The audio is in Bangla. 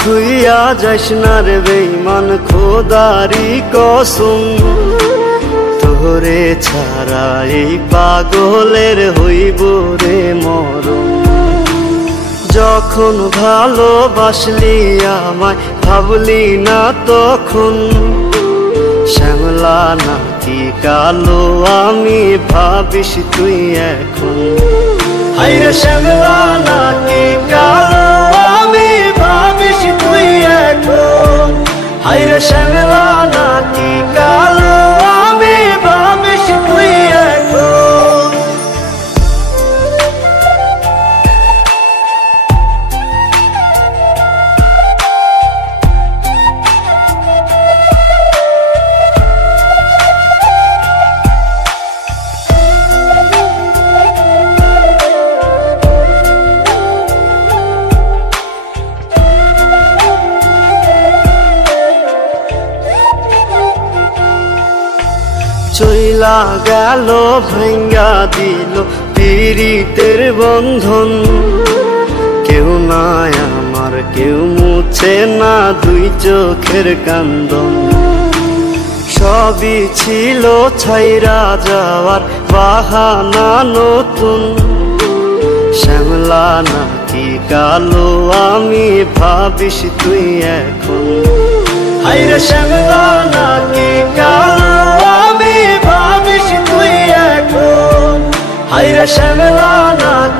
থুইয়া যাস না রে বেঈমান খোদারি কসম, তোরে ছাড়া এই পাগলের হইব রে মরণ। যখন ভালোবাসলি আমায় ভাবলি না তখন, শ্যামলা নাকি কালো আমি ভাবিস তুই এখন। হায়রে শ্যামলা নাকি কালো আমি ভাবিস তুই এখন। হায়রে শ্যামলা নাকি কালো আমি ভাবিস তুই এখন। চইলা গেল ভাঙ্গা দিল পীড়িতের বন্ধন, কেউ নাই আমার কেউ মুছে না দুই চোখের কান্দন। সবই ছিল ছাইরা যাওয়ার বাহানা নতুন, শ্যামলা নাকি কালো আমি ভাবিস তুই এখন। হায়রে শ্যামলা নাকি কালো আমি ভাবিস তুই এখন। হায়রে শ্যামলা নাকি